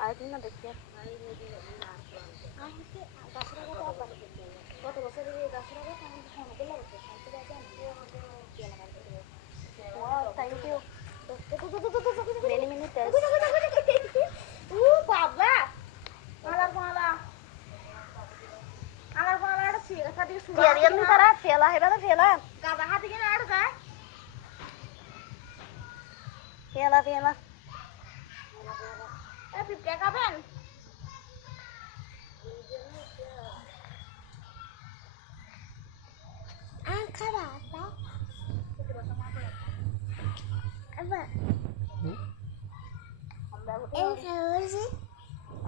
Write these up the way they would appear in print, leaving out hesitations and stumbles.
আরেকদিন না দেখি কত বছর গাছের থ্যাংক ইউ মেনি মিনিটেস বাবা আলার মালা আলার মালা এটা ছিল সাথে সুরিয়ান নি তারা ফেলা হেবা না ফেলা গাদা হাতে কিনে আড় যায় ফেলা ফেলা এ পিপড়া খাবেন খারাপ আবার আমরা এই খাওয়াছি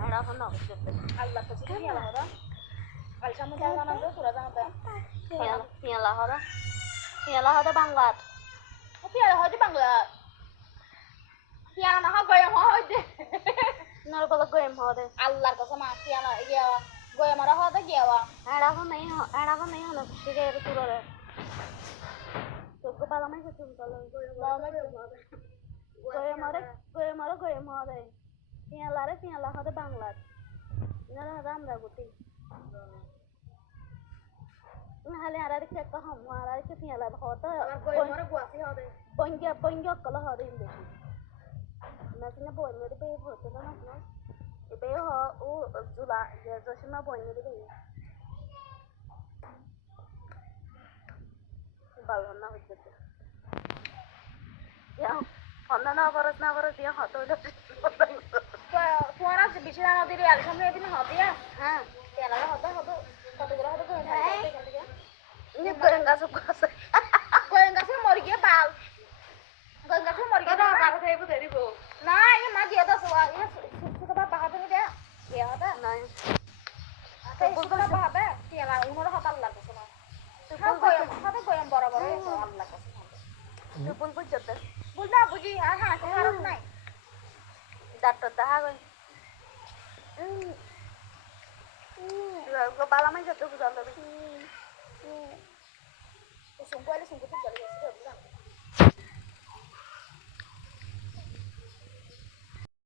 আর এখন না করতে আল্লাহ তো কি হলো হলো কাল সামনে যাওয়া না তো তোরা জানাতে পেলা হদা বাংলা পেলা হদা বাংলা পেলা না গয়ম হদে নরবল গয়ম হদে আল্লাহর কসম পেলা ইয়া গয়ম রা হদে গিয়াওয়া এড়াবো নাই হলো ঠিক আছে তোরে তোকে পালা নাই কিছু বলো গয়ম হদে পেলা হদে বাংলা ইনারা হদা আমরা গুটি hale ara ke ka ham ara ke fiala hota mara guasi hode bonja kala hode inde na sina bonja de be hote na no e be ho o jula je joshima bonja de be balon na hote ya honna na baras dia hoto lo তোমার বিশাল নদীর আর সামনে দিন হবে হ্যাঁ তেলা হতো কতগুলো হতো ini goyang gasnya mau dia bal goyang gasnya mau dia bal kalau saya itu dari bu nah ini mah dia tuh soal ini suka apa apa dia ya ada nah saya suka apa apa dia lah umur hotel lah tuh semua hata goyang boro-boro itu Allah kasih itu pun jatuh bukan buji sekarang naik jatuh dah gue kepala mah jatuh bukan tapi sungguh tuh jadi